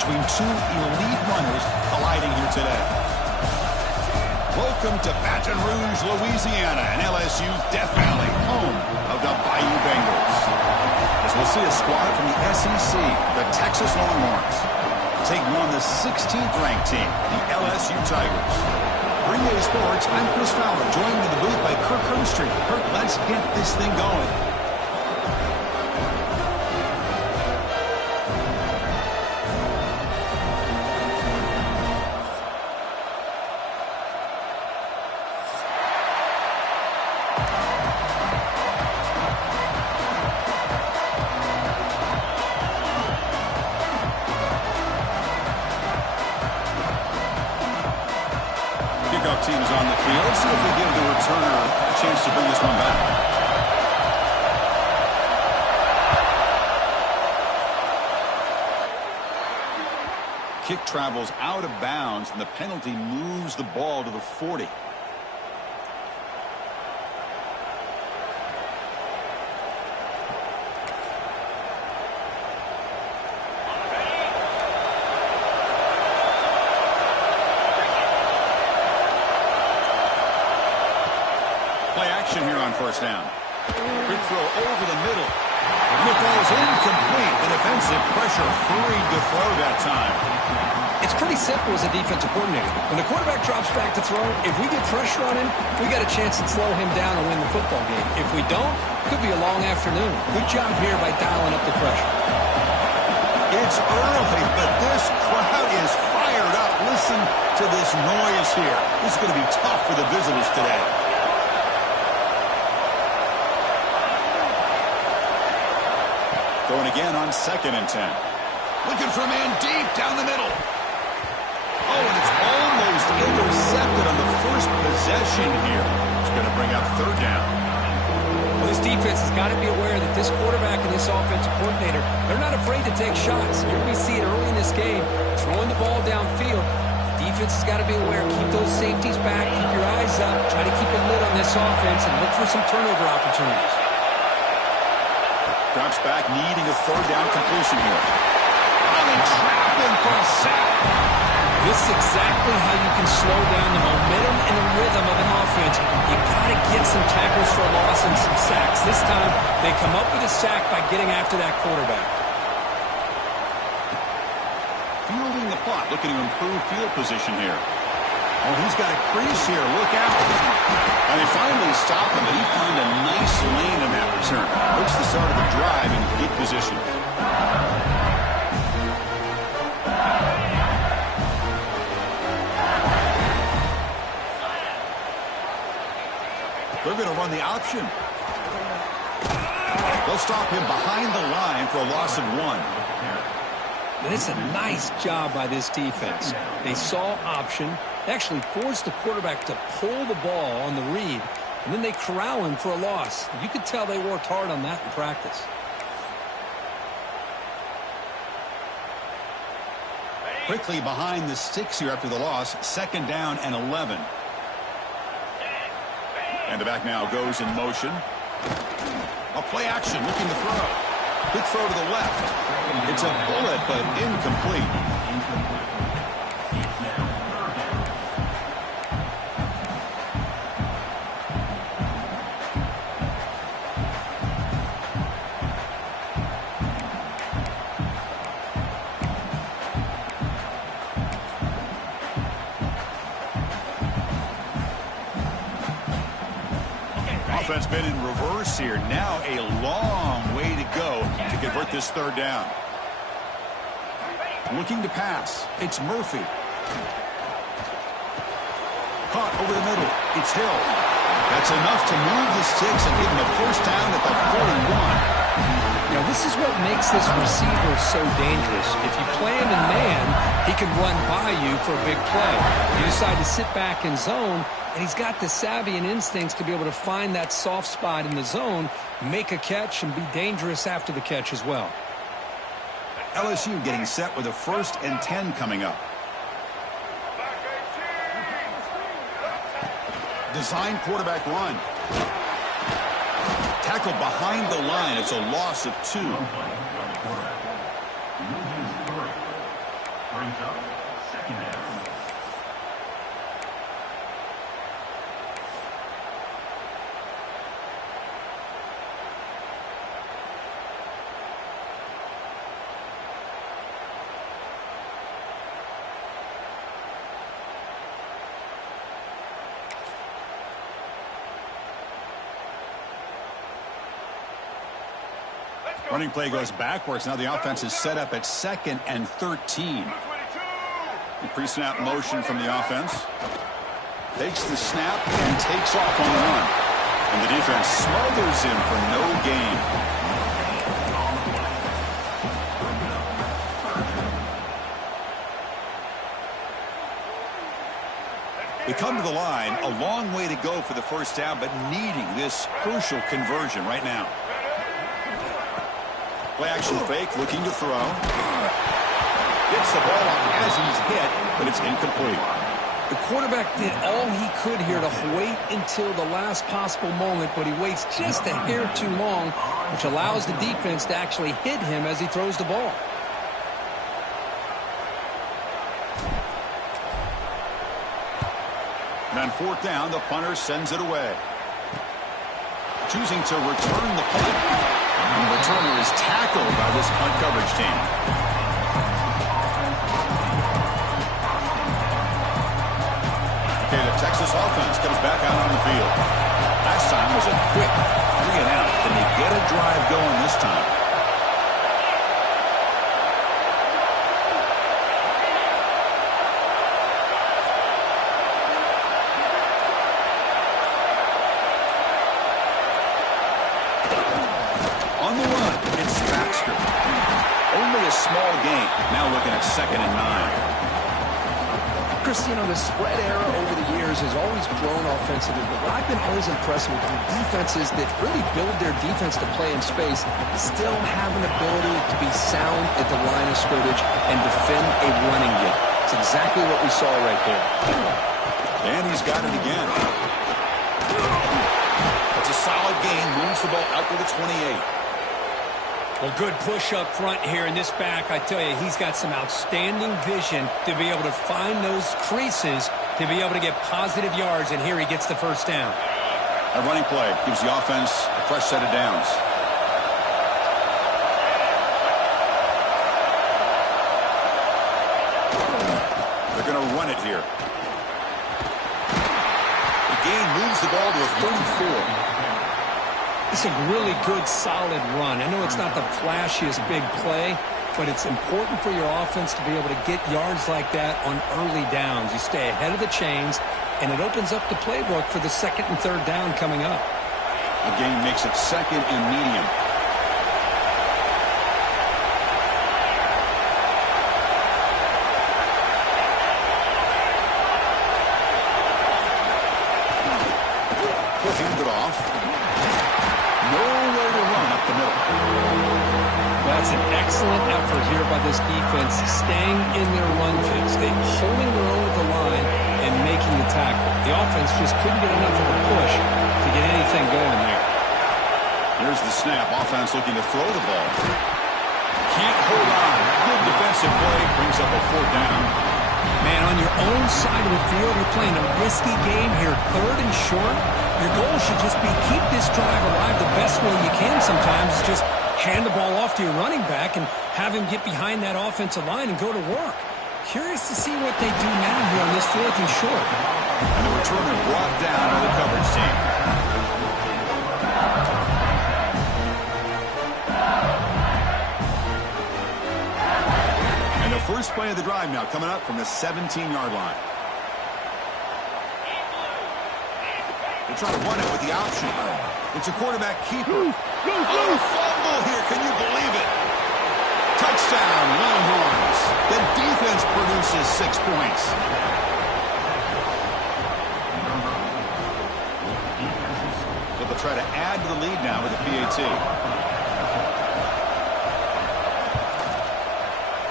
between two elite runners colliding here today. Welcome to Baton Rouge, Louisiana, and LSU's Death Valley, home of the Bayou Bengals. As we'll see a squad from the SEC, the Texas Longhorns, taking on the 16th ranked team, the LSU Tigers. For EA Sports, I'm Chris Fowler, joined in the booth by Kirk Hermstreet. Kirk, let's get this thing going. Teams on the field. Let's see if we give the returner a chance to bring this one back. Kick travels out of bounds, and the penalty moves the ball to the 40. Here on first down. Quick throw over the middle. And the ball is incomplete. The defensive pressure hurried to throw that time. It's pretty simple as a defensive coordinator. When the quarterback drops back to throw, if we get pressure on him, we got a chance to slow him down and win the football game. If we don't, it could be a long afternoon. Good job here by dialing up the pressure. It's early, but this crowd is fired up. Listen to this noise here. This is going to be tough for the visitors today. Going again on 2nd and 10. Looking for a man deep down the middle. Oh, and it's almost intercepted on the first possession here. It's going to bring up 3rd down. Well, this defense has got to be aware that this quarterback and this offensive coordinator, they're not afraid to take shots. Here we see it early in this game, throwing the ball downfield. The defense has got to be aware. Keep those safeties back. Keep your eyes up. Try to keep a lid on this offense and look for some turnover opportunities. Drops back, needing a 3rd down completion here. Oh, and trap him for a sack. This is exactly how you can slow down the momentum and the rhythm of an offense. You got to get some tackles for a loss and some sacks. This time, they come up with a sack by getting after that quarterback. Fielding the punt, looking to improve field position here. Oh, he's got a crease here. Look out. And they finally stop him, but he found a nice lane in that return. Puts the start of the drive in good position. They're going to run the option. They'll stop him behind the line for a loss of 1. And it's a nice job by this defense. They saw option. They actually forced the quarterback to pull the ball on the read, and then they corral him for a loss. You could tell they worked hard on that in practice. Quickly behind the sticks here after the loss. 2nd down and 11. And the back now goes in motion. A play action, looking to throw. Quick throw to the left. It's a bullet, but incomplete. Offense been in reverse here. Now a long way to go to convert this 3rd down. Looking to pass. It's Murphy. Caught over the middle. It's Hill. That's enough to move the sticks and give him a 1st down at the 41. Now, this is what makes this receiver so dangerous. If you play him in man, he can run by you for a big play. You decide to sit back in zone, and he's got the savvy and instincts to be able to find that soft spot in the zone, make a catch, and be dangerous after the catch as well. LSU getting set with a 1st and 10 coming up. Design quarterback run. Tackled behind the line. It's a loss of 2. brings up second down. Running play goes backwards. Now the offense is set up at 2nd and 13. The pre-snap motion from the offense. Takes the snap and takes off on the run. And the defense smothers him for no gain. They come to the line, a long way to go for the first down, but needing this crucial conversion right now. Play action fake, looking to throw. Gets the ball off as he's hit, but it's incomplete. The quarterback did all he could here to wait until the last possible moment, but he waits just a hair too long, which allows the defense to actually hit him as he throws the ball. And on 4th down, the punter sends it away. Choosing to return the punt. And the returner is tackled by this punt coverage team. Okay, the Texas offense comes back out on the field. Last time was a quick 3 and out. Can they get a drive going this time? Small gain. Now looking at 2nd and 9. Chris, you know, the spread era over the years has always grown offensively, but what I've been always impressed with defenses that really build their defense to play in space still have an ability to be sound at the line of scrimmage and defend a running game. It's exactly what we saw right there. And he's got it again. It's a solid gain. Moves the ball out to the 28. Well, good push up front here in this back. I tell you, he's got some outstanding vision to be able to find those creases to be able to get positive yards, and here he gets the first down. A running play gives the offense a fresh set of downs. They're going to run it here. The gain moves the ball to a 34. It's a really good, solid run. I know it's not the flashiest big play, but it's important for your offense to be able to get yards like that on early downs. You stay ahead of the chains, and it opens up the playbook for the 2nd and 3rd down coming up. The gain makes it 2nd and medium. He'll hand it off. Nowhere to run up the middle. That's an excellent effort here by this defense, staying in their run fits. They're holding their own with the line and making the tackle. The offense just couldn't get enough of a push to get anything going there. Here's the snap. Offense looking to throw the ball. Can't hold on. Good defensive play. Brings up a 4th down. Man, on your own side of the field, you're playing a risky game here. 3rd and short. Your goal should just be keep this drive alive the best way you can sometimes. Just hand the ball off to your running back and have him get behind that offensive line and go to work. Curious to see what they do now here on this 4th and short. And the returner brought down by the coverage team. And the first play of the drive now coming up from the 17-yard line. They try to run it with the option. It's a quarterback keeper. Oh, fumble here. Can you believe it? Touchdown, Longhorns. The defense produces 6 points. So they'll try to add to the lead now with a PAT.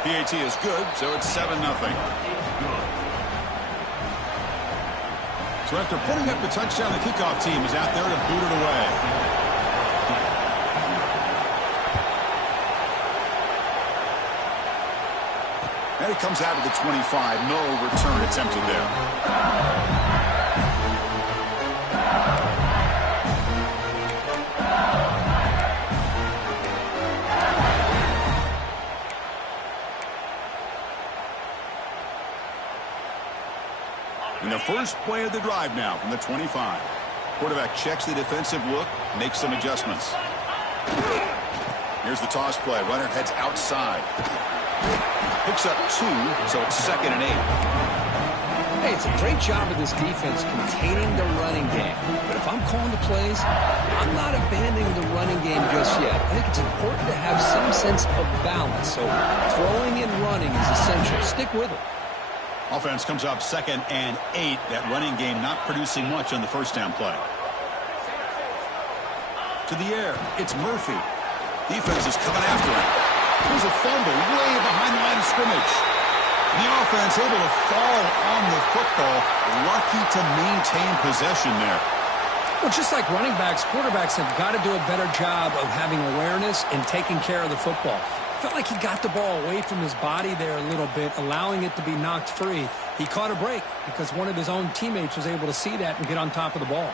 PAT is good, so it's 7-0. So after putting up the touchdown, the kickoff team is out there to boot it away. And he comes out of the 25. No return attempted there. In the first play of the drive now from the 25. Quarterback checks the defensive look, makes some adjustments. Here's the toss play. Runner heads outside. Picks up 2, so it's 2nd and 8. Hey, it's a great job of this defense containing the running game. But if I'm calling the plays, I'm not abandoning the running game just yet. I think it's important to have some sense of balance. So throwing and running is essential. Stick with it. Offense comes up 2nd and 8. That running game not producing much on the first down play. To the air. It's Murphy. Defense is coming after him. There's a fumble way behind the line of scrimmage. The offense able to fall on the football. Lucky to maintain possession there. Well, just like running backs, quarterbacks have got to do a better job of having awareness and taking care of the football. Felt like he got the ball away from his body there a little bit, allowing it to be knocked free. He caught a break because one of his own teammates was able to see that and get on top of the ball.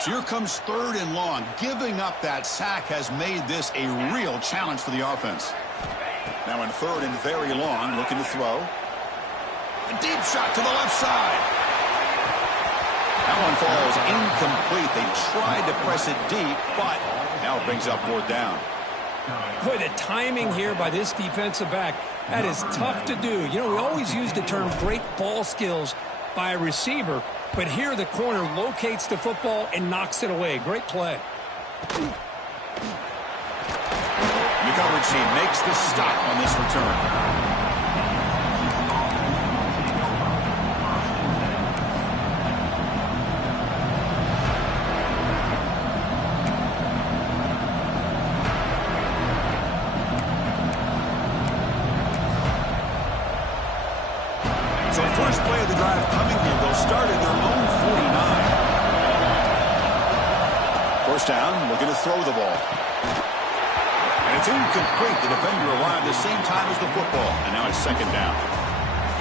So here comes 3rd and long. Giving up that sack has made this a real challenge for the offense. Now in 3rd and very long, looking to throw. A deep shot to the left side. That one falls incomplete. They tried to press it deep, but now it brings up 4th down. Boy, the timing here by this defensive back, that is tough to do. You know, we always use the term great ball skills by a receiver, but here the corner locates the football and knocks it away. Great play. The coverage team makes the stop on this return. So first play of the drive coming here. They'll start at their own 49. First down, looking to throw the ball. And it's incomplete. The defender arrived at the same time as the football. And now it's 2nd down.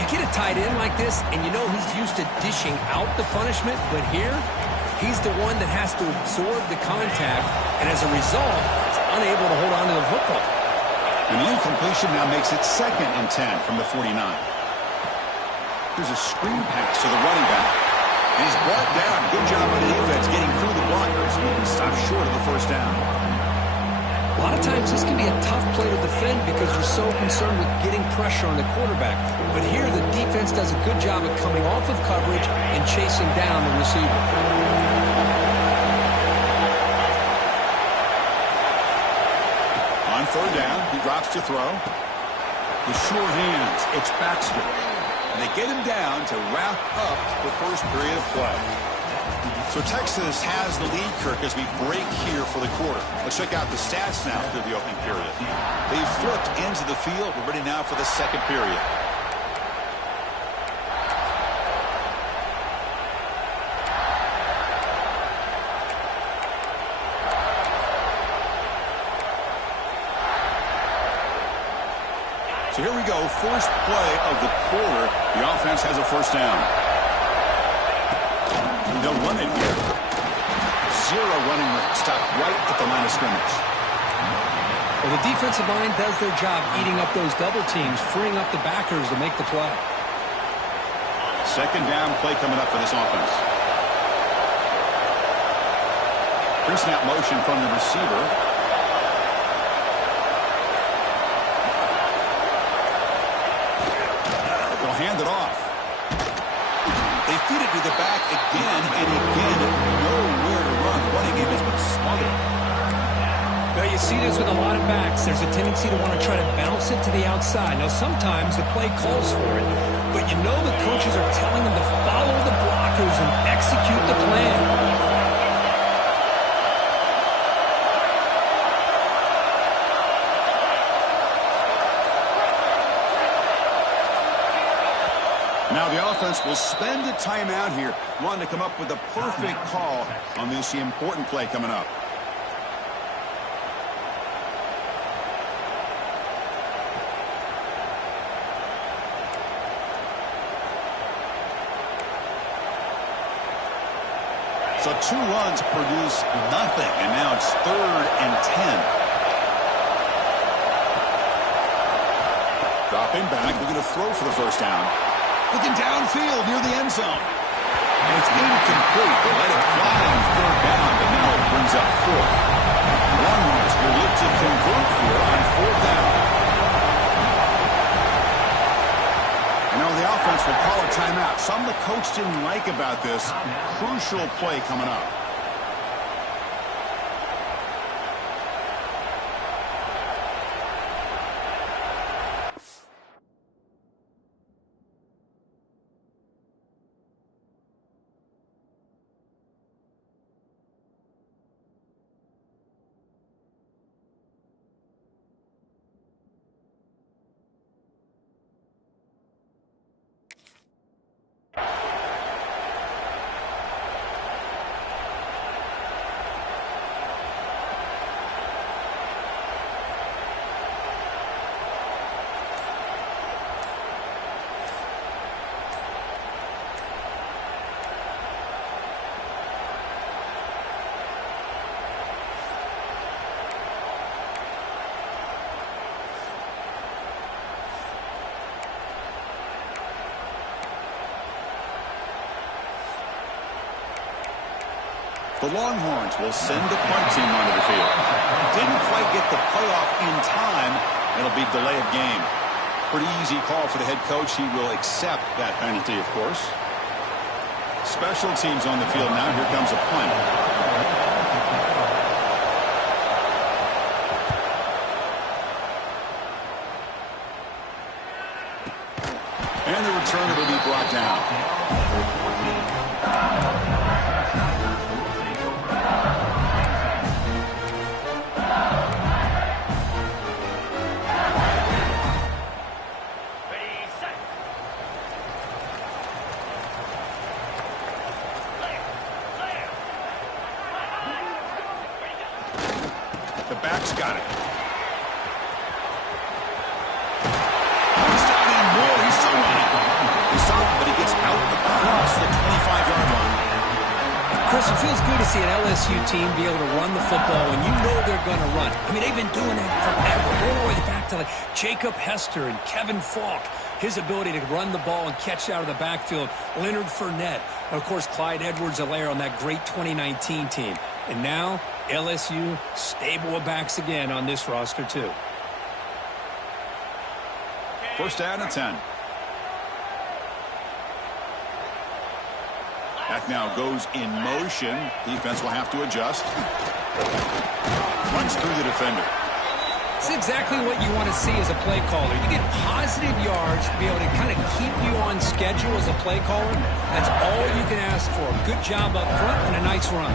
You get a tight end like this, and you know he's used to dishing out the punishment, but here, he's the one that has to absorb the contact, and as a result, is unable to hold on to the football. And the incompletion now makes it 2nd and 10 from the 49. There's a screen pass to the running back. And he's brought down. Good job by the defense getting through the blockers. He can stop short of the first down. A lot of times this can be a tough play to defend because you're so concerned with getting pressure on the quarterback. But here the defense does a good job of coming off of coverage and chasing down the receiver. On 3rd down, he drops to throw. With sure hands, it's Baxter. And they get him down to wrap up the first period of play. So Texas has the lead, Kirk, as we break here for the quarter. Let's check out the stats now through the opening period. They flipped into the field. We're ready now for the 2nd period. So here we go, first play of the quarter. The offense has a first down. They'll run it here. 0 running room. Stop right at the line of scrimmage. Well, the defensive line does their job eating up those double teams, freeing up the backers to make the play. 2nd down play coming up for this offense. Pre-snap motion from the receiver. Hand it off. They feed it to the back again and again. Nowhere to run. Running game has been smothered. Well, you see this with a lot of backs. There's a tendency to want to try to bounce it to the outside. Now, sometimes the play calls for it, but you know the coaches are telling them to follow the blockers and execute the plan. Now the offense offense will spend a timeout here, wanting to come up with the perfect call on this important play coming up. So 2 runs produce nothing, and now it's 3rd and 10. Dropping back, looking to throw for the first down. Looking downfield near the end zone. And it's incomplete. They let it fly on 3rd down, but now it brings up 4th. Longhorns will look to convert here on 4th down. And now the offense will call a timeout. Something the coach didn't like about this. Crucial play coming up. The Longhorns will send the punt team onto the field. Didn't quite get the playoff in time. It'll be delay of game. Pretty easy call for the head coach. He will accept that penalty, of course. Special teams on the field now. Here comes a punt. And the return will be brought down. The back's got it. He's down in more. He's still running. He's stopped, but he gets out across the 25-yard line. Chris, it feels good to see an LSU team be able to run the football when you know they're going to run. I mean, they've been doing that forever. All the way back to like Jacob Hester and Kevin Falk. His ability to run the ball and catch out of the backfield. Leonard Fournette. And, of course, Clyde Edwards-Helaire on that great 2019 team. And now, LSU stable of backs again on this roster, too. First down and 10. That now goes in motion. Defense will have to adjust. Runs through the defender. It's exactly what you want to see as a play caller. You get positive yards to be able to kind of keep you on schedule as a play caller. That's all you can ask for. Good job up front and a nice run.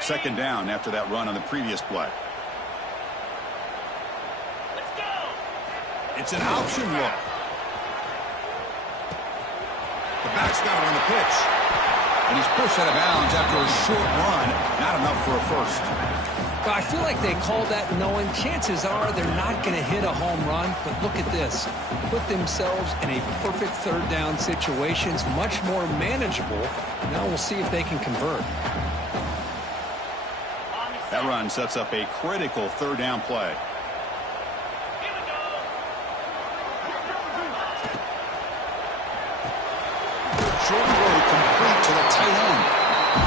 Second down after that run on the previous play. Let's go. It's an option look. The back's got it on the pitch. And he's pushed out of bounds after a short run. Not enough for a first. But I feel like they called that knowing chances are they're not going to hit a home run. But look at this. Put themselves in a perfect third down situation. It's much more manageable. Now we'll see if they can convert. That run sets up a critical third down play. Here we go. Short road complete to the tight end.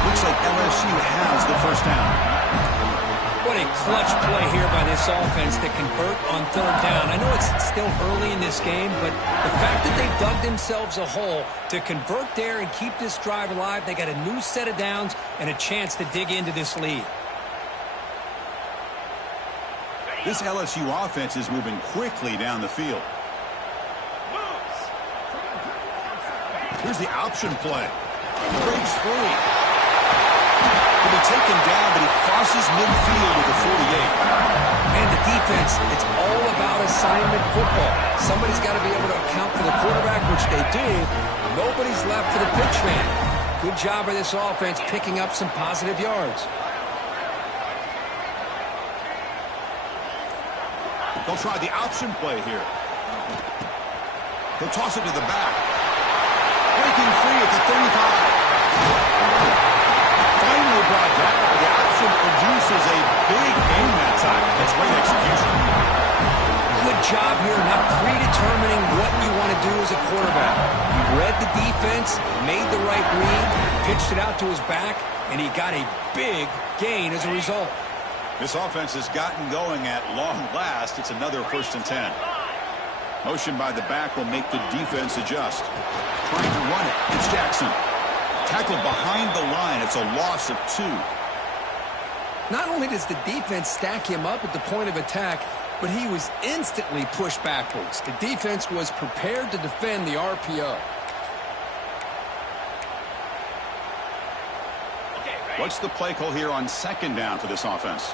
Looks like LSU has the first down. What a clutch play here by this offense to convert on third down. I know it's still early in this game, but the fact that they dug themselves a hole to convert there and keep this drive alive, they got a new set of downs and a chance to dig into this lead. This LSU offense is moving quickly down the field. Here's the option play. Breaks free. He'll be taken down, but he crosses midfield with a 48. And the defense, it's all about assignment football. Somebody's got to be able to account for the quarterback, which they do. Nobody's left for the pitch man. Good job by this offense picking up some positive yards. They'll try the option play here. He'll toss it to the back. Breaking free at the 35. Finally brought down. The option produces a big gain that time. That's great execution. Good job here, not predetermining what you want to do as a quarterback. He read the defense, made the right read, pitched it out to his back, and he got a big gain as a result. This offense has gotten going at long last. It's another 1st and 10. Motion by the back will make the defense adjust. Trying to run it. It's Jackson. Tackled behind the line. It's a loss of 2. Not only does the defense stack him up at the point of attack, but he was instantly pushed backwards. The defense was prepared to defend the RPO. What's the play call here on 2nd down for this offense?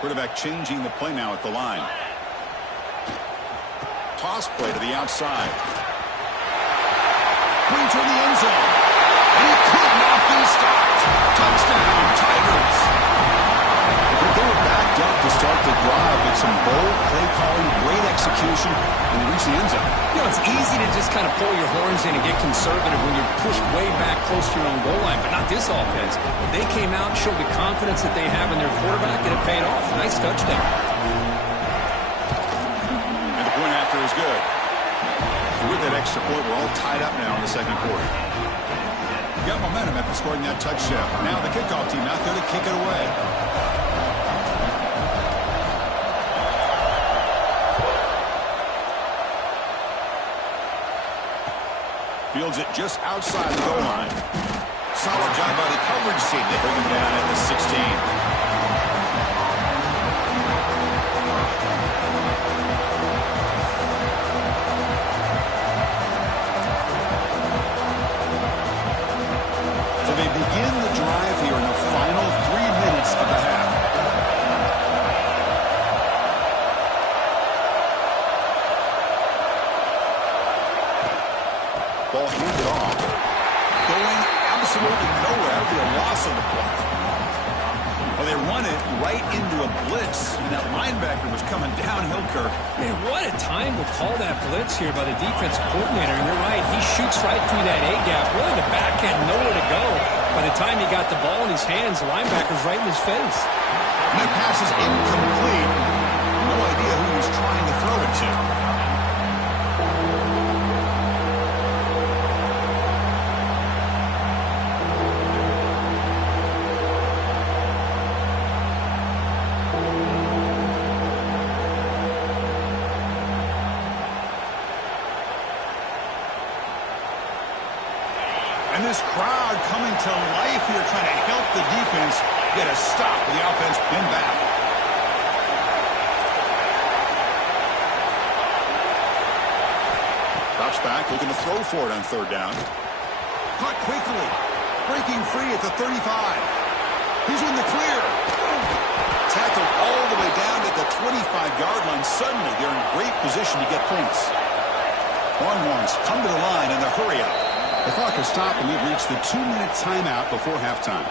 Quarterback changing the play now at the line. Toss play to the outside. Bring toward the end zone. And he could not be stopped. Touchdown, Tigers. They were backed up to start the drive with some bold play calling, great execution, and they reached the end zone. You know, it's easy to just kind of pull your horns in and get conservative when you're pushed way back close to your own goal line, but not this offense. They came out and showed the confidence that they have in their quarterback, and it paid off. Nice touchdown. And the point after is good. With that extra point, we're all tied up now in the 2nd quarter. Got momentum after scoring that touchdown. Now the kickoff team out there to kick it away. Fields it just outside the goal line. Solid job by the coverage team. They bring him down at the 16. So they begin the drive here in the final 3 minutes of the half. Ball handed off. Going absolutely nowhere. That'll be a loss on the play. Well, they run it right into a blitz, and that linebacker was coming downhill, Kirk. Man, what a time to call that blitz here by the defensive coordinator. And you're right, he shoots right through that A-gap. Really, the back had nowhere to go. By the time he got the ball in his hands, the linebacker's right in his face. And that pass is incomplete. No idea who he was trying to throw it to. And this crowd coming to life here, trying to help the defense get a stop with the offense pinned back. Drops back, looking to throw for it on 3rd down. Caught quickly. Breaking free at the 35. He's in the clear. Tackled all the way down at the 25-yard line. Suddenly, they're in great position to get points. Longhorns come to the line in the hurry up. The clock has stopped, and we've reached the 2-minute timeout before halftime.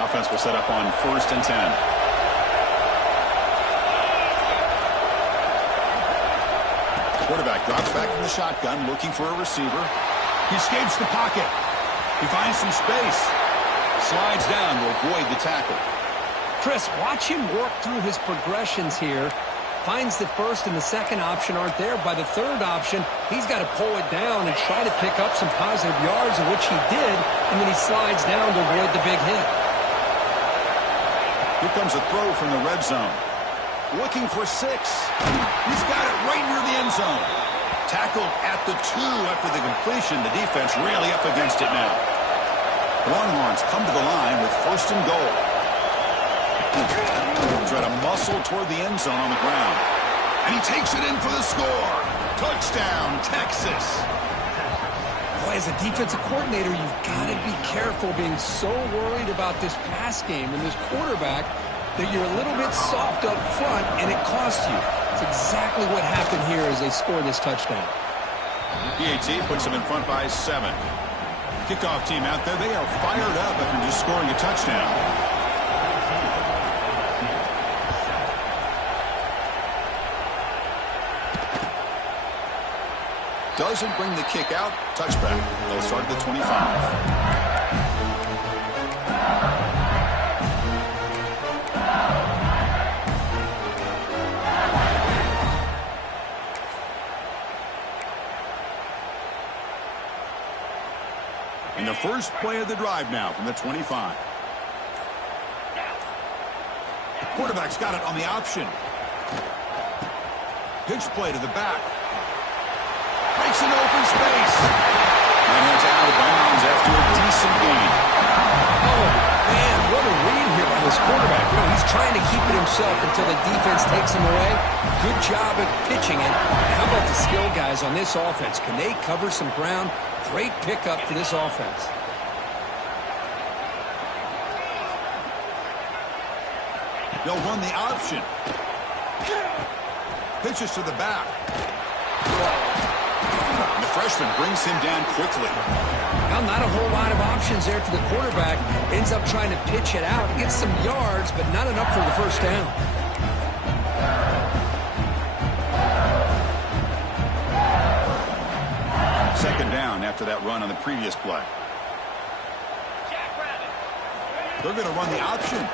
Offense will set up on 1st and 10. The quarterback drops back from the shotgun, looking for a receiver. He escapes the pocket. He finds some space. Slides down to avoid the tackle. Chris, watch him work through his progressions here. Finds the 1st and the 2nd option aren't there. By the 3rd option, he's got to pull it down and try to pick up some positive yards, of which he did, and then he slides down to avoid the big hit. Here comes a throw from the red zone. Looking for 6. He's got it right near the end zone. Tackled at the 2 after the completion. The defense really up against it now. Longhorns come to the line with 1st and goal. Try to muscle toward the end zone on the ground. And he takes it in for the score. Touchdown, Texas. Boy, as a defensive coordinator, you've got to be careful being so worried about this pass game and this quarterback that you're a little bit soft up front, and it costs you. It's exactly what happened here as they score this touchdown. PAT puts them in front by 7. Kickoff team out there, they are fired up after just scoring a touchdown. Doesn't bring the kick out. Touchback. They'll start at the 25. And the first play of the drive now from the 25. The quarterback's got it on the option. Pitch play to the back. Breaks into open space. And it's out of bounds after a decent gain. Oh, man, what a read here by this quarterback. You know, he's trying to keep it himself until the defense takes him away. Good job at pitching it. And how about the skill guys on this offense? Can they cover some ground? Great pickup for this offense. They'll run the option. Pitches to the back. And the freshman brings him down quickly. Well, not a whole lot of options there for the quarterback. Ends up trying to pitch it out. Gets some yards, but not enough for the first down. Second down after that run on the previous play. They're going to run the option.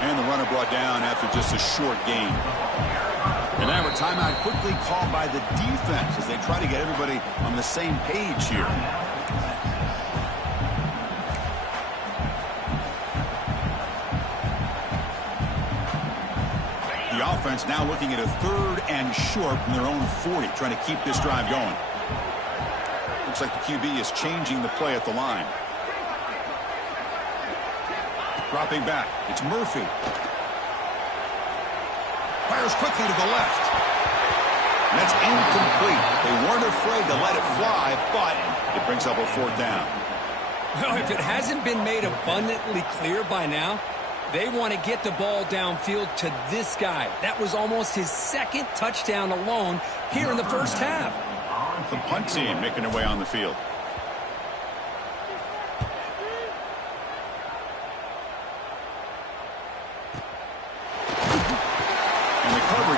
And the runner brought down after just a short gain. And now a timeout quickly called by the defense as they try to get everybody on the same page here. The offense now looking at a 3rd and short from their own 40, trying to keep this drive going. Looks like the QB is changing the play at the line. Dropping back. It's Murphy. Fires quickly to the left. And that's incomplete. They weren't afraid to let it fly, but it brings up a 4th down. Well, if it hasn't been made abundantly clear by now, they want to get the ball downfield to this guy. That was almost his 2nd touchdown alone here in the first half. The punt team making their way on the field.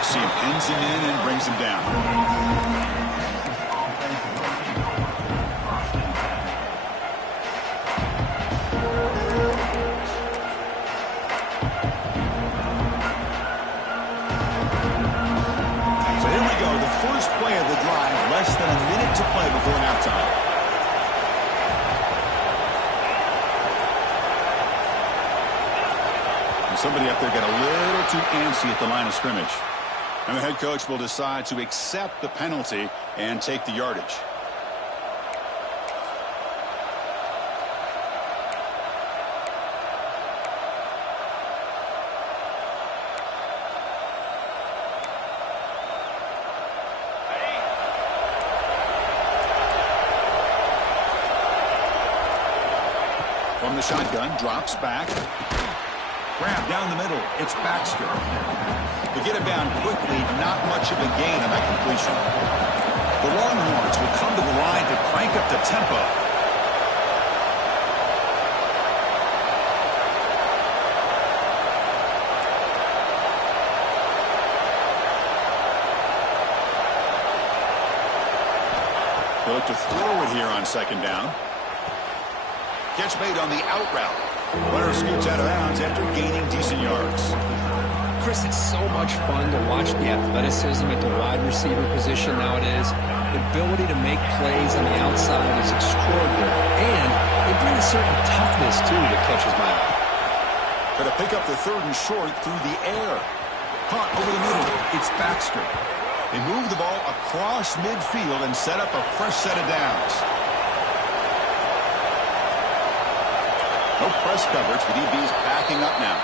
Team pins him in and brings him down. So here we go, the first play of the drive, less than a minute to play before halftime. And somebody up there got a little too antsy at the line of scrimmage. And the head coach will decide to accept the penalty and take the yardage. From the shotgun, drops back. Grab down the middle. It's Baxter. To get him down quickly, not much of a gain on that completion. The Longhorns will come to the line to crank up the tempo. They look to throw it here on 2nd down. Catch made on the out route. Runner scoots out of bounds after gaining decent yards. Chris, it's so much fun to watch the athleticism at the wide receiver position nowadays. The ability to make plays on the outside is extraordinary. And they bring a certain toughness, too, that catches my eye. Got to pick up the 3rd and short through the air. Caught over the middle. It's Baxter. They move the ball across midfield and set up a fresh set of downs. No press coverage. The DB's backing up now.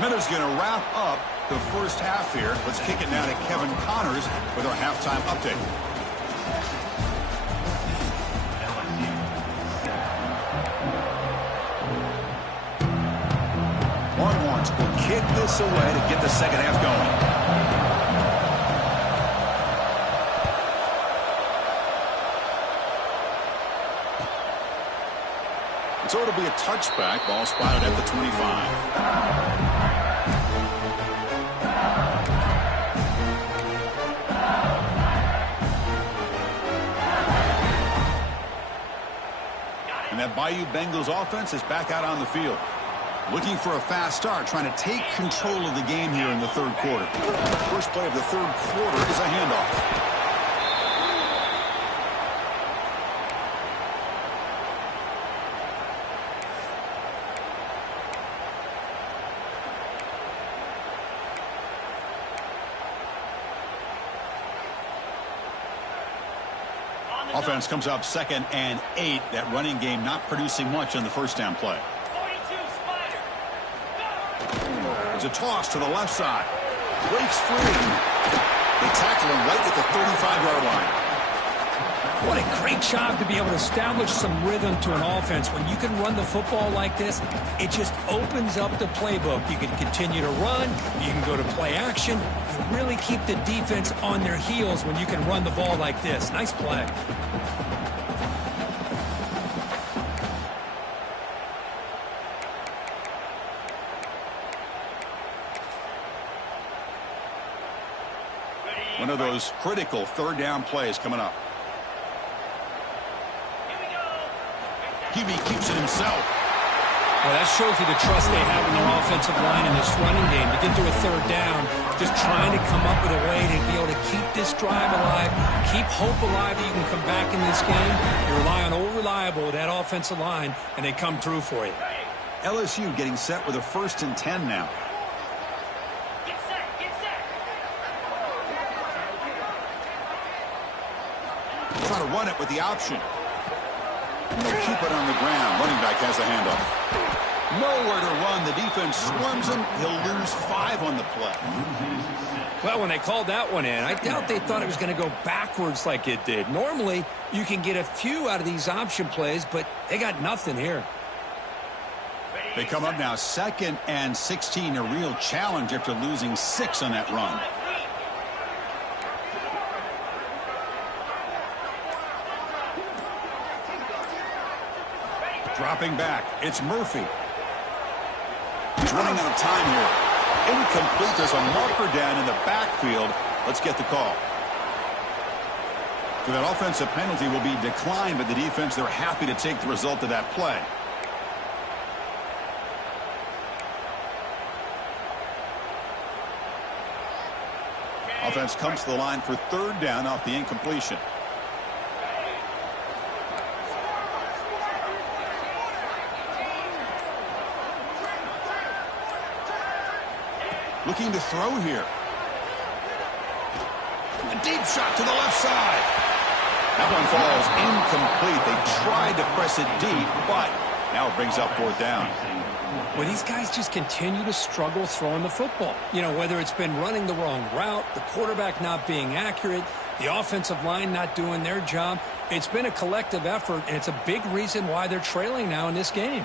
Miller's going to wrap up the first half here. Let's kick it now to Kevin Connors with our halftime update. Longhorns will kick this away to get the second half going. So it'll be a touchback. Ball spotted at the 25. And that Bayou Bengals offense is back out on the field. Looking for a fast start, trying to take control of the game here in the third quarter. First play of the third quarter is a handoff. Offense comes up 2nd and 8. That running game not producing much on the first down play. 42, Spider. It's a toss to the left side. Breaks free. They tackle him right at the 35-yard line. What a great job to be able to establish some rhythm to an offense. When you can run the football like this, it just opens up the playbook. You can continue to run. You can go to play action. You really keep the defense on their heels when you can run the ball like this. Nice play. One of those critical third down plays coming up. QB keeps it himself. Well, that shows you the trust they have in their offensive line in this running game. To get to a third down, just trying to come up with a way to be able to keep this drive alive, keep hope alive that you can come back in this game. You rely on old reliable with that offensive line, and they come through for you. LSU getting set with a 1st and 10 now. Get set, get set. Try to run it with the option. They'll keep it on the ground. Running back has a handoff. Nowhere to run. The defense swarms him. He'll lose 5 on the play. Well, when they called that one in, I doubt they thought it was going to go backwards like it did. Normally, you can get a few out of these option plays, but they got nothing here. They come up now 2nd and 16. A real challenge after losing 6 on that run. Dropping back. It's Murphy. He's running out of time here. Incomplete. There's a marker down in the backfield. Let's get the call. So that offensive penalty will be declined by the defense. They're happy to take the result of that play. Offense comes to the line for third down off the incompletion. Looking to throw here. A deep shot to the left side. That one falls incomplete. They tried to press it deep, but now it brings up 4th down. Well, these guys just continue to struggle throwing the football. You know, whether it's been running the wrong route, the quarterback not being accurate, the offensive line not doing their job. It's been a collective effort, and it's a big reason why they're trailing now in this game.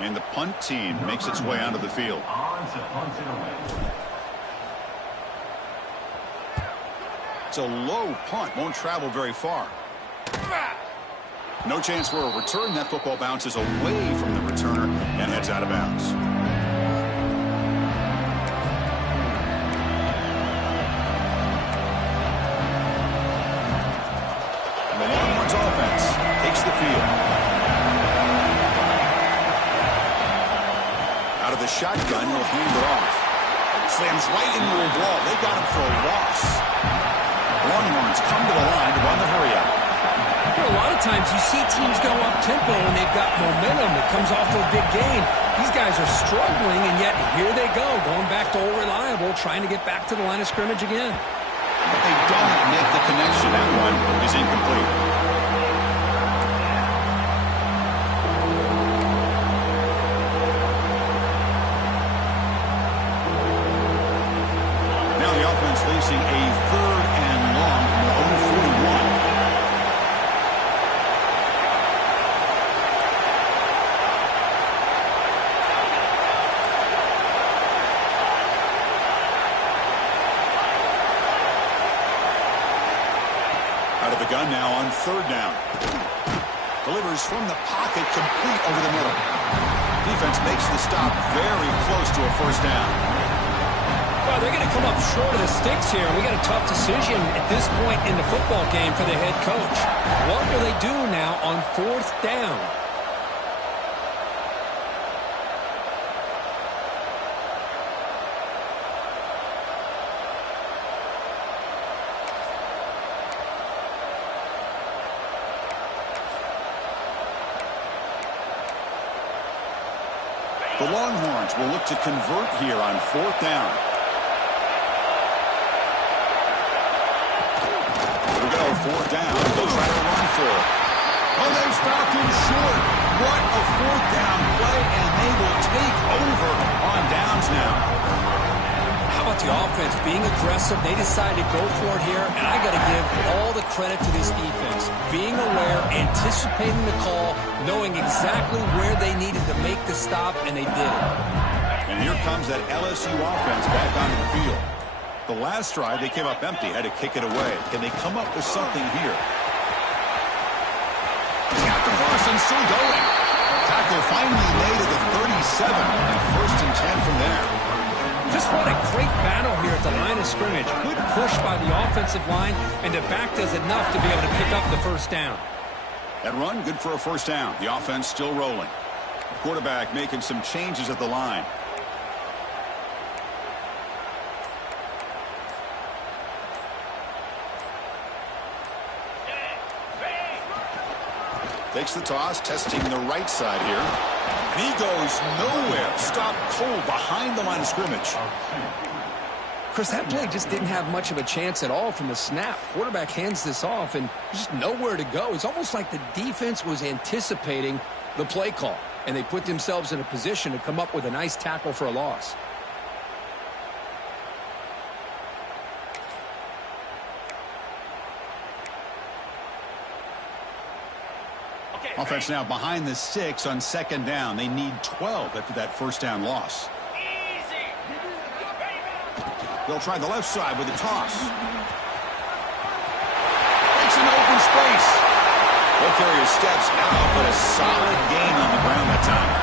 And the punt team makes its way onto the field. It's a low punt. Won't travel very far. No chance for a return. That football bounces away from the returner and heads out of bounds. And the Longhorns offense takes the field. Out of the shotgun, he'll hand it off. Slams right into a wall. They got him for a loss. Longhorns come to the line to run the hurry-up. You know, a lot of times you see teams go up-tempo when they've got momentum that comes off of a big game. These guys are struggling, and yet here they go, going back to old reliable, trying to get back to the line of scrimmage again. But they don't make the connection. That one is incomplete. With the gun now on third down. Delivers from the pocket, complete over the middle. Defense makes the stop very close to a first down. Well, they're going to come up short of the sticks here. We got a tough decision at this point in the football game for the head coach. What will they do now on fourth down? The Longhorns will look to convert here on fourth down. Here we go, fourth down. They'll try to run for it. Oh, they've stopped him short. What a fourth down play, and they will take over on downs now. How about the offense being aggressive? They decided to go for it here, and I got to give all the credit to this defense. Being aware, anticipating the call, knowing exactly where they needed to make the stop, and they did it. And here comes that LSU offense back onto the field. The last drive, they came up empty, had to kick it away. Can they come up with something here? He's got the first and still going. Tackle finally made at the 37, and first and 10 from there. Just what a great battle here at the line of scrimmage. Good push by the offensive line, and the back does enough to be able to pick up the first down. That run, good for a first down. The offense still rolling. Quarterback making some changes at the line. Takes the toss, testing the right side here. And he goes nowhere. Stopped cold behind the line of scrimmage. Chris, that play just didn't have much of a chance at all from the snap. Quarterback hands this off, and just nowhere to go. It's almost like the defense was anticipating the play call, and they put themselves in a position to come up with a nice tackle for a loss. Offense now behind the 6 on second down. They need 12 after that first down loss. They'll try the left side with a toss. Makes an open space. They'll carry his steps out, but a solid gain on the ground that time.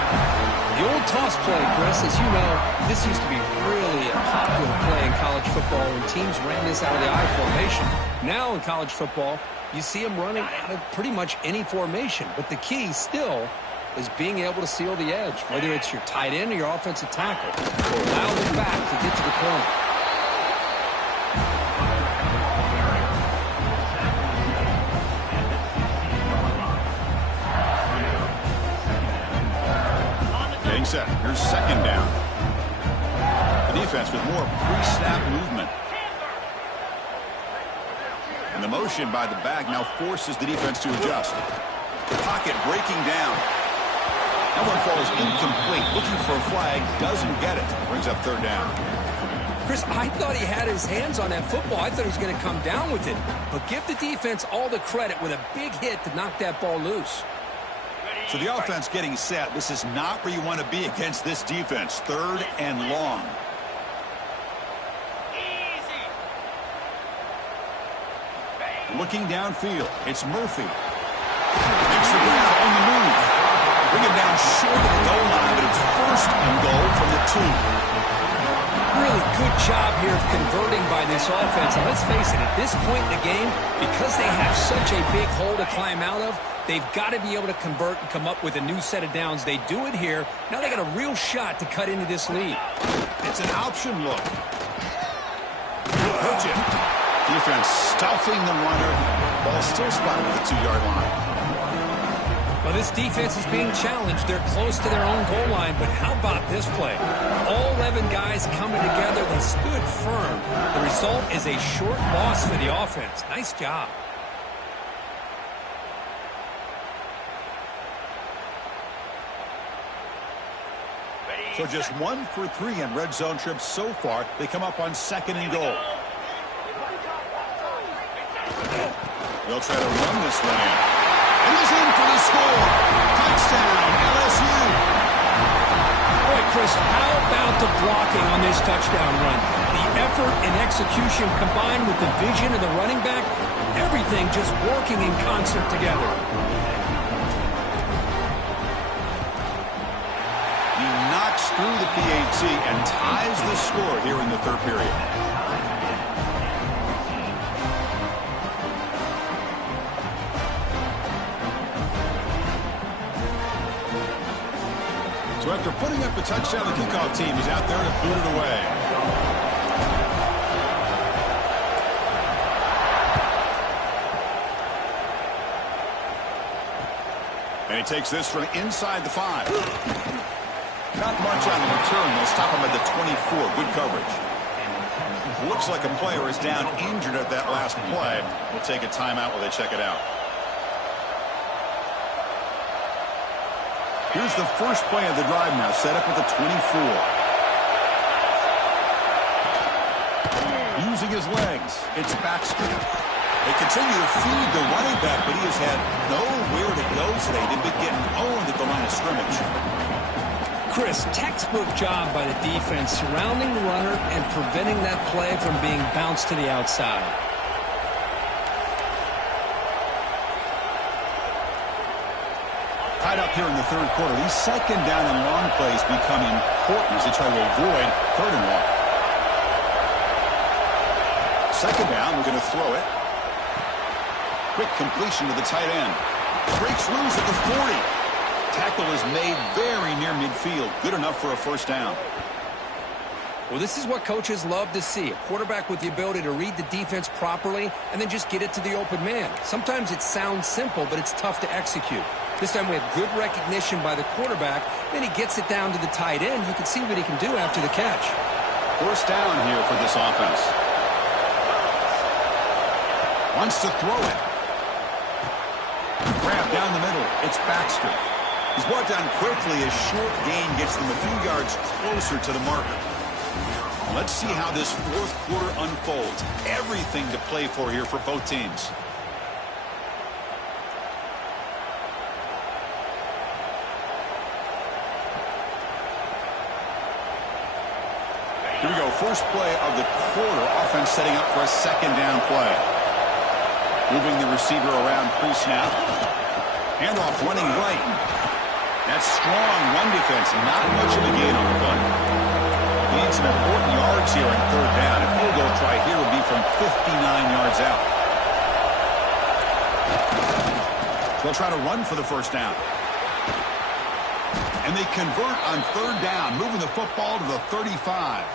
The old toss play, Chris, as you know, this used to be really a popular play in college football when teams ran this out of the I formation. Now in college football, you see them running out of pretty much any formation. But the key still is being able to seal the edge, whether it's your tight end or your offensive tackle, or allow them back to get to the corner. Getting set. Here's second down. The defense with more pre-snap movement. And the motion by the back now forces the defense to adjust. The pocket breaking down. That one falls incomplete. Looking for a flag. Doesn't get it. Brings up third down. Chris, I thought he had his hands on that football. I thought he was going to come down with it. But give the defense all the credit with a big hit to knock that ball loose. So the offense getting set. This is not where you want to be against this defense. Third and long. Looking downfield, it's Murphy. Makes the route on the move. Bring him down short of the goal line, but it's first and goal from the 2. Really good job here of converting by this offense. And let's face it, at this point in the game, because they have such a big hole to climb out of, they've got to be able to convert and come up with a new set of downs. They do it here. Now they got a real shot to cut into this lead. It's an option look. Pitch it. Defense stuffing the runner. Ball still spotted at the 2-yard line. Well, this defense is being challenged. They're close to their own goal line, but how about this play? All 11 guys coming together. They stood firm. The result is a short loss for the offense. Nice job. So just 1 for 3 in red zone trips so far. They come up on second and goal. They'll try to run this one in. And he's in for the score. Touchdown, LSU. Boy, Chris, how about the blocking on this touchdown run? The effort and execution combined with the vision of the running back, everything just working in concert together. He knocks through the PAT and ties the score here in the third period. So after putting up a touchdown, the kickoff team is out there to boot it away. And he takes this from inside the 5. Not much on the return. They'll stop him at the 24. Good coverage. Looks like a player is down injured at that last play. We'll take a timeout while they check it out. Here's the first play of the drive now, set up at the 24. Using his legs, it's Baxter. They continue to feed the running back, but he has had nowhere to go today. They've been getting owned at the line of scrimmage. Chris, textbook job by the defense surrounding the runner and preventing that play from being bounced to the outside. Tied up here in the third quarter. These second down and long plays become important as they try to avoid third and long. Second down, we're going to throw it. Quick completion to the tight end. Breaks loose at the 40. Tackle is made very near midfield. Good enough for a first down. Well, this is what coaches love to see. A quarterback with the ability to read the defense properly and then just get it to the open man. Sometimes it sounds simple, but it's tough to execute. This time we have good recognition by the quarterback. Then he gets it down to the tight end. You can see what he can do after the catch. First down here for this offense. Wants to throw it. Grab down the middle. It's Baxter. He's brought down quickly as short gain gets them a few yards closer to the marker. Let's see how this fourth quarter unfolds. Everything to play for here for both teams. Here we go. First play of the quarter. Offense setting up for a second down play. Moving the receiver around pre-snap. Handoff running right. That's strong run defense. Not much of a gain on the play. Need some important yards here in third down. A field goal try here would be from 59 yards out. They'll try to run for the first down. And they convert on third down, moving the football to the 35.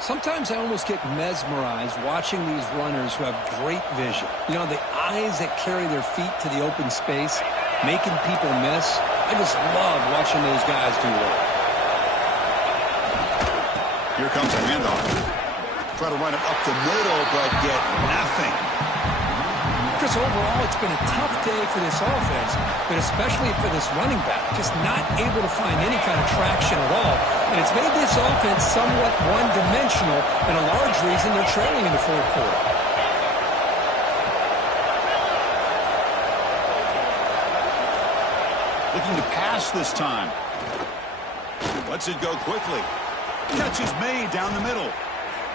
Sometimes I almost get mesmerized watching these runners who have great vision. You know, the eyes that carry their feet to the open space, making people miss. I just love watching those guys do work. Here comes a handoff. Try to run it up the middle, but get nothing. Chris, overall, it's been a tough day for this offense, but especially for this running back, just not able to find any kind of traction at all. And it's made this offense somewhat one-dimensional, and a large reason they're trailing in the fourth quarter. Looking to pass this time. Lets it go quickly. Catch is made down the middle.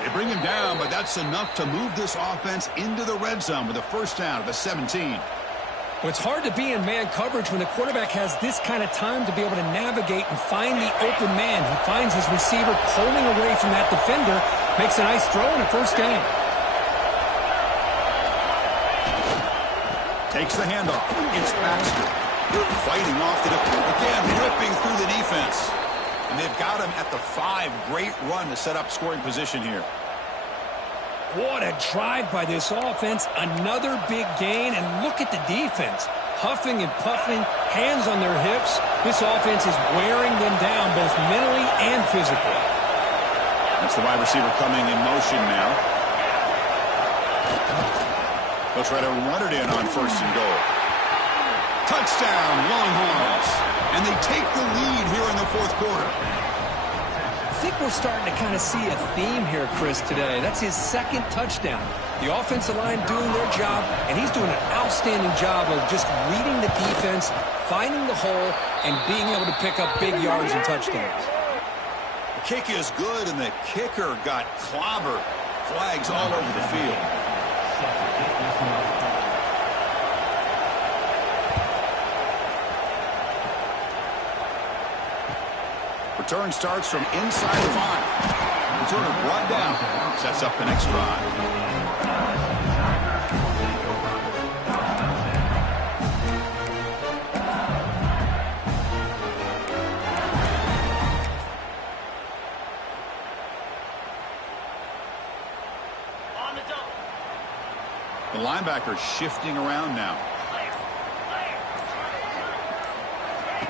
They bring him down, but that's enough to move this offense into the red zone with a first down at the 17. Well, it's hard to be in man coverage when the quarterback has this kind of time to be able to navigate and find the open man. He finds his receiver pulling away from that defender, makes a nice throw and a first down. Takes the handoff. It's Baxter. Fighting off the defense. Again, ripping through the defense. And they've got him at the 5. Great run to set up scoring position here. What a drive by this offense. Another big gain, and look at the defense. Huffing and puffing, hands on their hips. This offense is wearing them down both mentally and physically. That's the wide receiver coming in motion now. They'll try to run it in on first and goal. Touchdown, Longhorns. And they take the lead here in the fourth quarter. I think we're starting to kind of see a theme here, Chris, today. That's his second touchdown. The offensive line doing their job, and he's doing an outstanding job of just reading the defense, finding the hole, and being able to pick up big yards and touchdowns. Kick is good, and the kicker got clobbered. Flags all over the field. Return starts from inside the 5. Returner brought down. Sets up the next drive. The linebacker's shifting around now.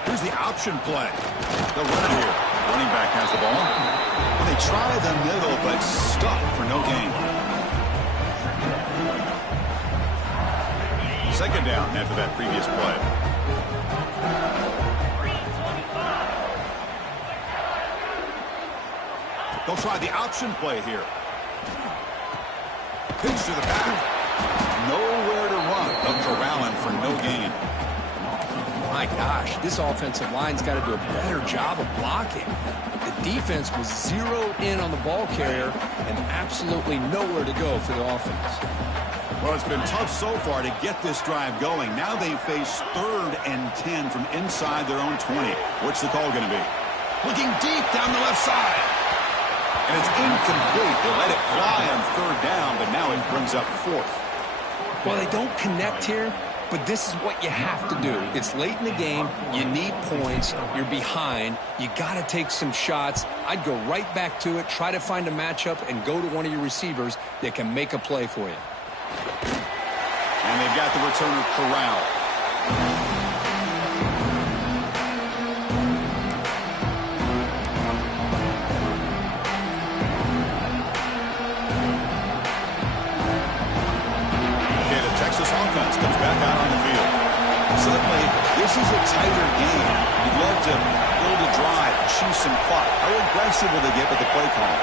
Here's the option play. They'll run it here. Running back has the ball. Well, they try the middle, but stuck for no gain. Second down after that previous play. They'll try the option play here. Pitch to the back. Nowhere to run. They'll corral him for no gain. My gosh, this offensive line's got to do a better job of blocking. The defense was zeroed in on the ball carrier and absolutely nowhere to go for the offense. Well, it's been tough so far to get this drive going. Now they face 3rd and 10 from inside their own 20. What's the call going to be? Looking deep down the left side. And it's incomplete. They let it fly on 3rd down, but now it brings up 4th. Well, they don't connect here, but this is what you have to do. It's late in the game. You need points. You're behind. You got to take some shots. I'd go right back to it, try to find a matchup, and go to one of your receivers that can make a play for you. And they've got the returner corralled. Offense comes back out on the field. Suddenly, this is a tighter game. You'd love to build a drive, choose some clock. How aggressive will they get with the play call?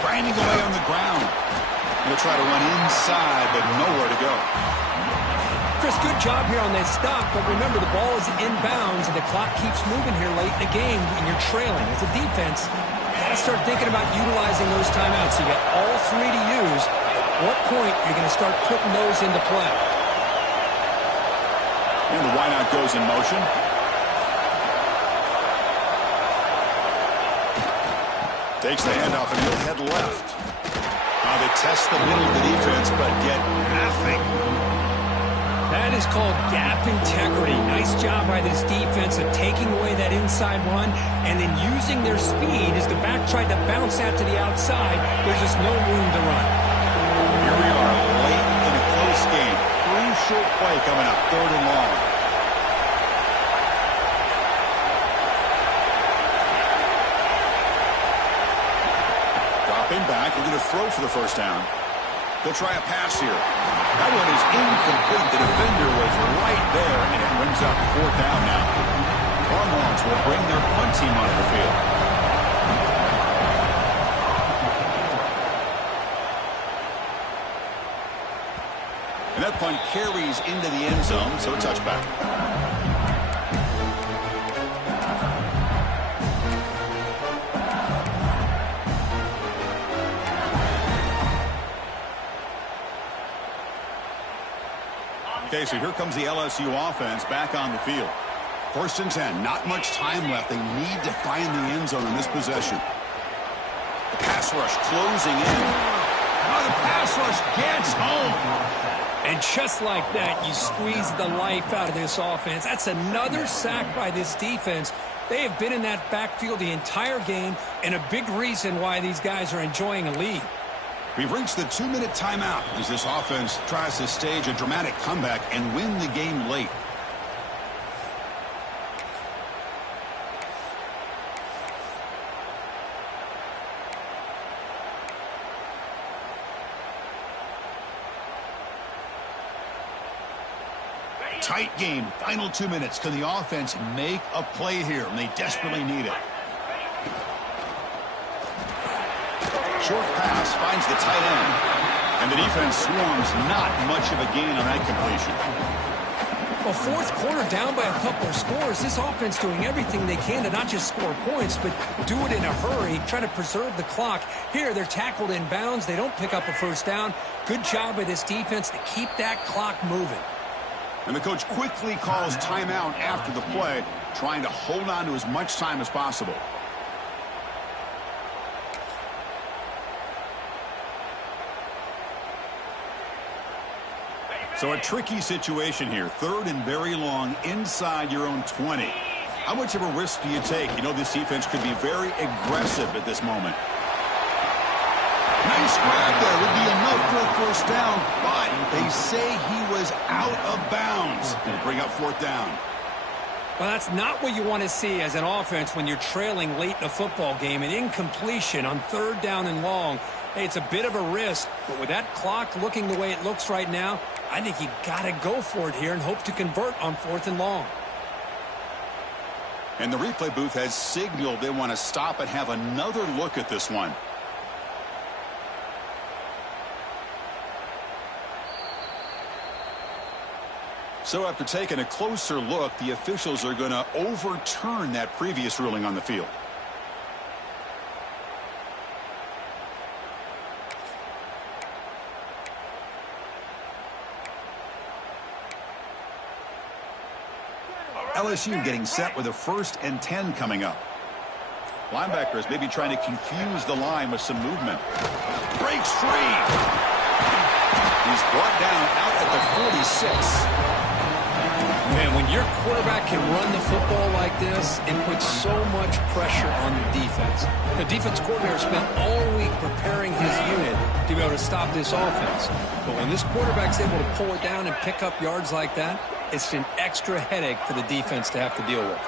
Grinding away on the ground. He'll try to run inside, but nowhere to go. Chris, good job here on that stop, but remember the ball is inbounds and the clock keeps moving here late in the game and you're trailing. As a defense, you got to start thinking about utilizing those timeouts. You got all 3 to use. At what point you're going to start putting those into play? And the wideout goes in motion. Takes the handoff and he'll head left. Now they test the middle of the defense, but get nothing. That is called gap integrity. Nice job by this defense of taking away that inside run and then using their speed as the back tried to bounce out to the outside. There's just no room to run. Here we are, late in a close game. Crucial play coming up, 3rd and long. Dropping back, looking to throw for the first down. They'll try a pass here. That one is incomplete. The defender was right there, and it brings up 4th down now. Longhorns will bring their punt team onto the field. And that punt carries into the end zone, so a touchback. Okay, so here comes the LSU offense back on the field. 1st and 10, not much time left. They need to find the end zone in this possession. The pass rush closing in. Oh, the pass rush gets home. And just like that, you squeeze the life out of this offense. That's another sack by this defense. They have been in that backfield the entire game, and a big reason why these guys are enjoying a lead. We've reached the 2-minute timeout as this offense tries to stage a dramatic comeback and win the game late. Tight game, final 2 minutes. Can the offense make a play here? And they desperately need it. Short pass finds the tight end. And the defense swarms, not much of a gain on that completion. Well, fourth quarter down by a couple of scores. This offense doing everything they can to not just score points, but do it in a hurry, try to preserve the clock. Here, they're tackled in bounds. They don't pick up a first down. Good job by this defense to keep that clock moving. And the coach quickly calls timeout after the play, trying to hold on to as much time as possible. So a tricky situation here. Third and very long inside your own 20. How much of a risk do you take? You know this defense could be very aggressive at this moment. Nice grab there. Would be enough for a first down, but they say he was out of bounds. To bring up fourth down. Well, that's not what you want to see as an offense when you're trailing late in a football game. An incompletion on third down and long. Hey, it's a bit of a risk, but with that clock looking the way it looks right now, I think you got to go for it here and hope to convert on fourth and long. And the replay booth has signaled they want to stop and have another look at this one. So after taking a closer look, the officials are going to overturn that previous ruling on the field. LSU getting set with a 1st and 10 coming up. Linebackers maybe trying to confuse the line with some movement. Breaks free. He's brought down out at the 46. Man, when your quarterback can run the football like this, it puts so much pressure on the defense. The defense coordinator spent all week preparing his unit to be able to stop this offense. But when this quarterback's able to pull it down and pick up yards like that, it's an extra headache for the defense to have to deal with.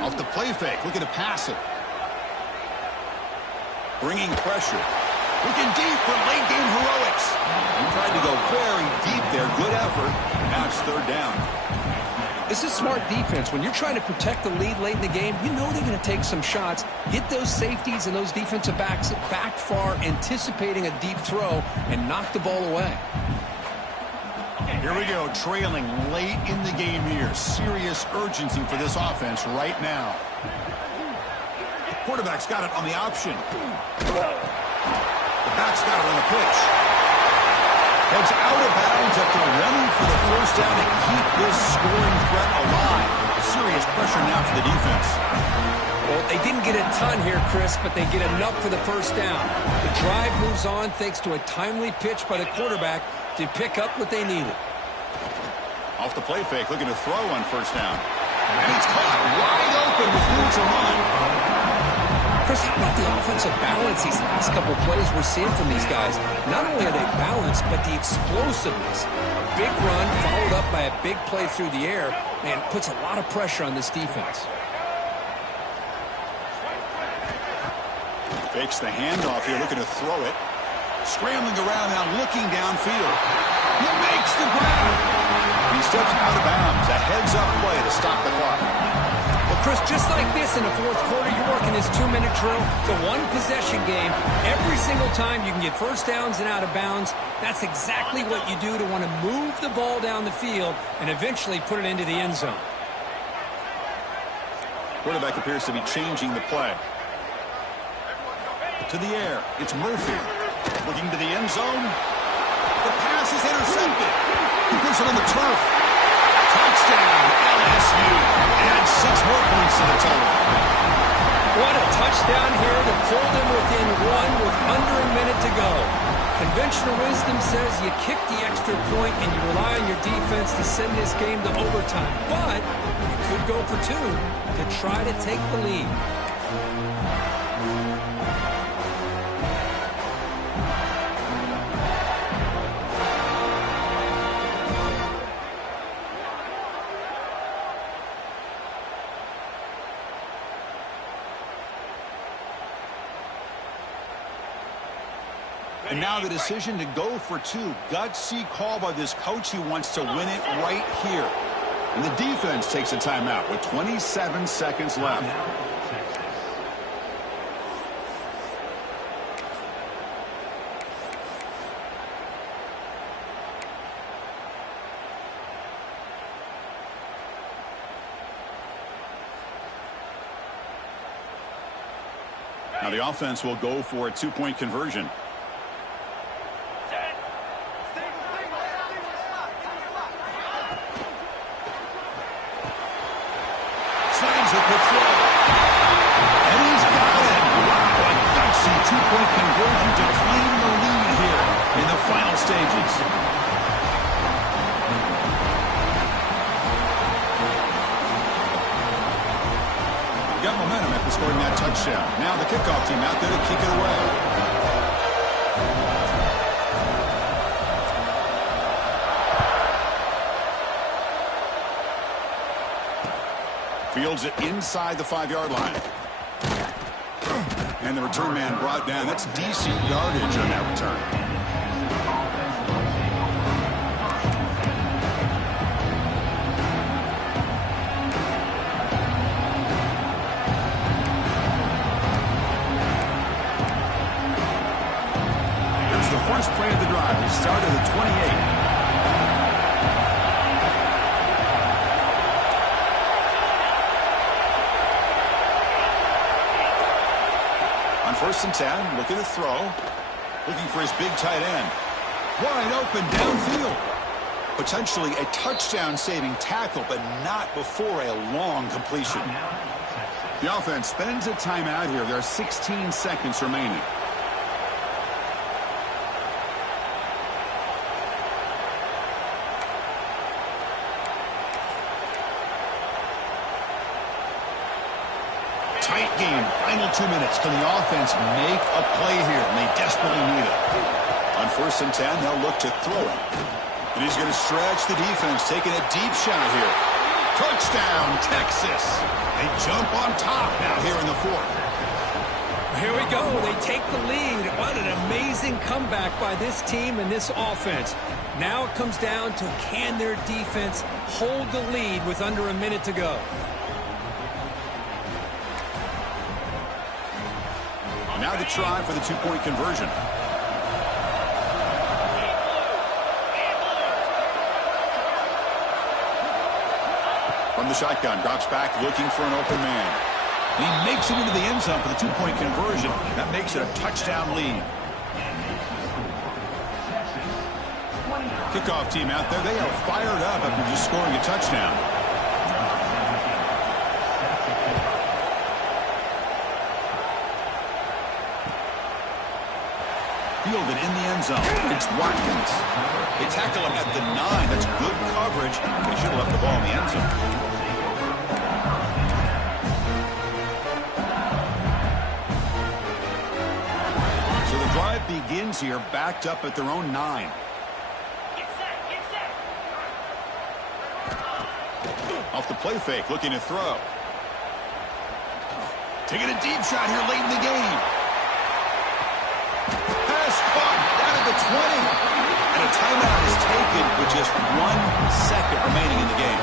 Off the play fake, looking to pass it. Bringing pressure. Looking deep for late game heroics. He tried to go very deep there. Good effort. Now it's third down. This is smart defense. When you're trying to protect the lead late in the game, you know they're going to take some shots. Get those safeties and those defensive backs back far, anticipating a deep throw, and knock the ball away. Here we go, trailing late in the game here. Serious urgency for this offense right now. The quarterback's got it on the option. The back's got it on the pitch. Heads out of bounds after running for the first down to keep this scoring threat alive. Serious pressure now for the defense. Well, they didn't get a ton here, Chris, but they get enough for the first down. The drive moves on thanks to a timely pitch by the quarterback to pick up what they needed. Off the play fake, looking to throw on first down. And it's caught wide open with room to run. Chris, how about the offensive balance these last couple of plays we're seeing from these guys? Not only are they balanced, but the explosiveness. A big run followed up by a big play through the air, and puts a lot of pressure on this defense. Fakes the handoff here, looking to throw it. Scrambling around now, looking downfield. He makes the grab. He steps out of bounds. A heads-up play to stop the clock. Well, Chris, just like this in the fourth quarter, you're working this 2-minute drill. It's a one-possession game. Every single time you can get first downs and out of bounds. That's exactly what you do to want to move the ball down the field and eventually put it into the end zone. Quarterback appears to be changing the play. To the air, it's Murphy. Looking to the end zone. The pass is intercepted. He puts it on the turf. Touchdown, LSU. Add 6 more points to the total. What a touchdown here to pull them within one with under a minute to go. Conventional wisdom says you kick the extra point and you rely on your defense to send this game to overtime. But you could go for 2 to try to take the lead. And now the decision to go for 2. Gutsy call by this coach. He wants to win it right here. And the defense takes a timeout with 27 seconds left. Now the offense will go for a two-point conversion. Slings it with throw. And he's got it. Wow, a gutsy two-point conversion to claim the lead here in the final stages. Got momentum after scoring that touchdown. Now the kickoff team out there to kick it away. Fields it inside the 5-yard line. And the return man brought down. That's decent yardage on that return. First play of the drive. He started at 28. On 1st and 10, looking to throw. Looking for his big tight end. Wide open downfield. Potentially a touchdown-saving tackle, but not before a long completion. The offense spends a timeout here. There are 16 seconds remaining. Tight game, final 2 minutes. Can the offense make a play here? And they desperately need it. On 1st and 10, they'll look to throw it. And he's going to stretch the defense, taking a deep shot here. Touchdown, Texas. They jump on top now here in the 4th. Here we go. They take the lead. What an amazing comeback by this team and this offense. Now it comes down to can their defense hold the lead with under a minute to go. Now the try for the two-point conversion. From the shotgun, drops back looking for an open man. And he makes it into the end zone for the two-point conversion. That makes it a touchdown lead. Kickoff team out there, they are fired up after just scoring a touchdown. Fielded in the end zone. It's Watkins. They tackle him at the 9. That's good coverage. They should have left the ball in the end zone. So the drive begins here, backed up at their own 9. Get set, get set. Off the play fake, looking to throw. Taking a deep shot here late in the game. Down at the 20. And a timeout is taken with just 1 second remaining in the game.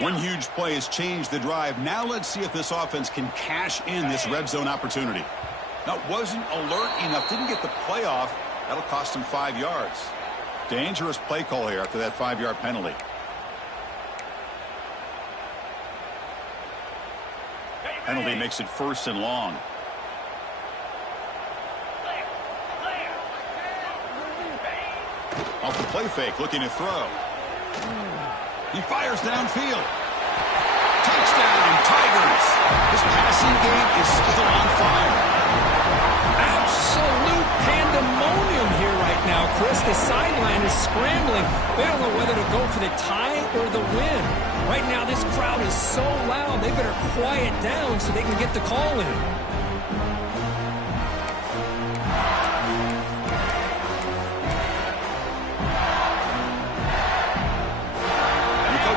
One huge play has changed the drive. Now let's see if this offense can cash in this red zone opportunity. Now, wasn't alert enough, didn't get the play off. That'll cost him 5 yards. Dangerous play call here after that 5-yard penalty. Penalty makes it 1st and long. Off the play fake, looking to throw. He fires downfield. Touchdown, Tigers. This passing game is still on fire. Absolute pandemonium here right now, Chris. The sideline is scrambling. They don't know whether to go for the tie or the win. Right now, this crowd is so loud, they better quiet down so they can get the call in.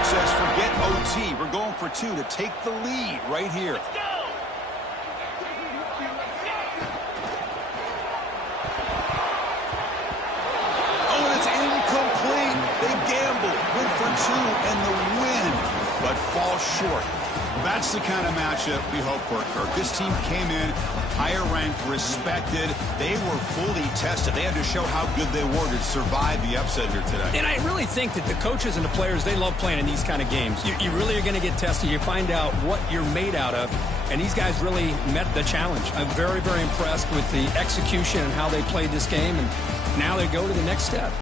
Says forget OT. We're going for 2 to take the lead right here. Let's go. That's the kind of matchup we hope for, Kirk. This team came in higher ranked, respected. They were fully tested. They had to show how good they were to survive the upset here today. And I really think that the coaches and the players, they love playing in these kind of games. You really are going to get tested. You find out what you're made out of. And these guys really met the challenge. I'm very, very impressed with the execution and how they played this game. And now they go to the next step.